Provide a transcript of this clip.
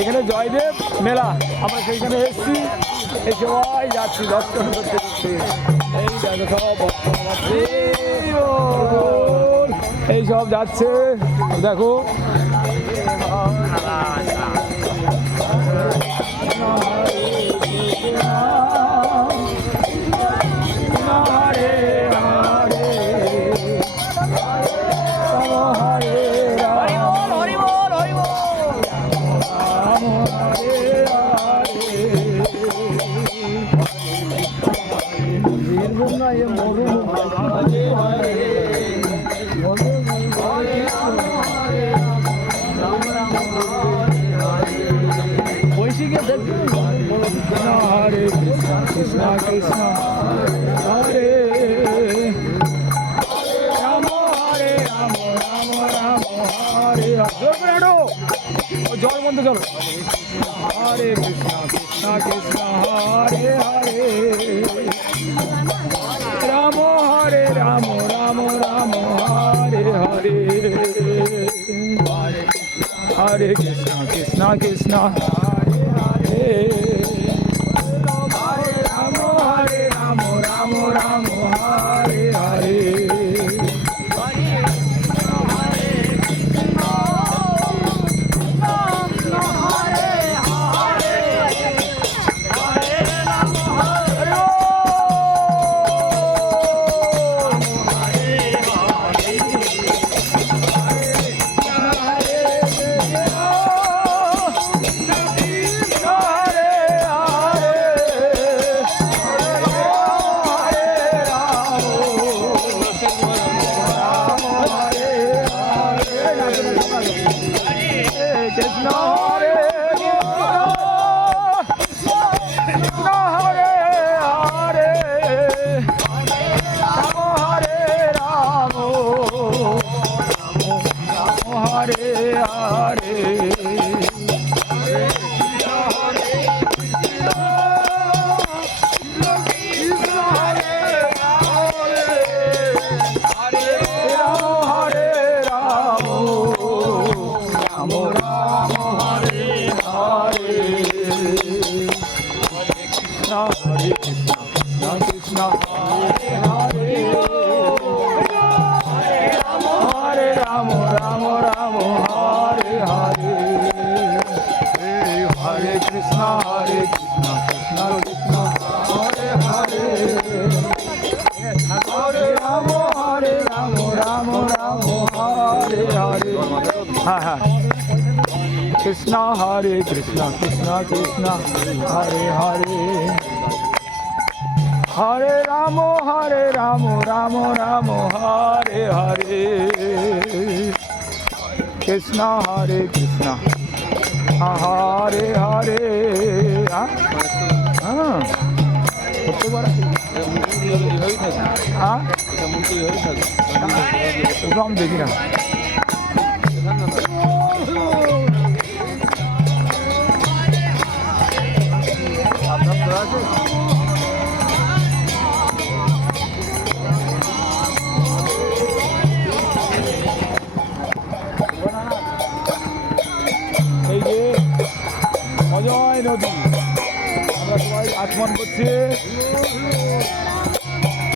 এখানে জয়দেব মেলা, আমরা সেইখানে এসেছি, এই সবাই যাচ্ছি দর্শন করতে করতে। এই দেখো সব এই সব যাচ্ছে, দেখো Hare Krishna, Krishna Krishna, Hare Rama, Hare Rama, Rama Rama, Hare Hare. জল বন্ধ চলো। Hare Krishna, Krishna Krishna, Hare Hare, Rama Hare Rama, Rama Rama, Hare Hare, Hare Krishna, Krishna Krishna, Hare Hare. Krishna Hare Krishna, Krishna Krishna, Hare Hare, Hare Rama, Hare Rama, Rama Rama, Hare Hare, Krishna Hare Krishna, Hare Hare. করতে পারে আমি দেখি না। এই যে অজয় নদী, আমরা সবাই আচমন করছি।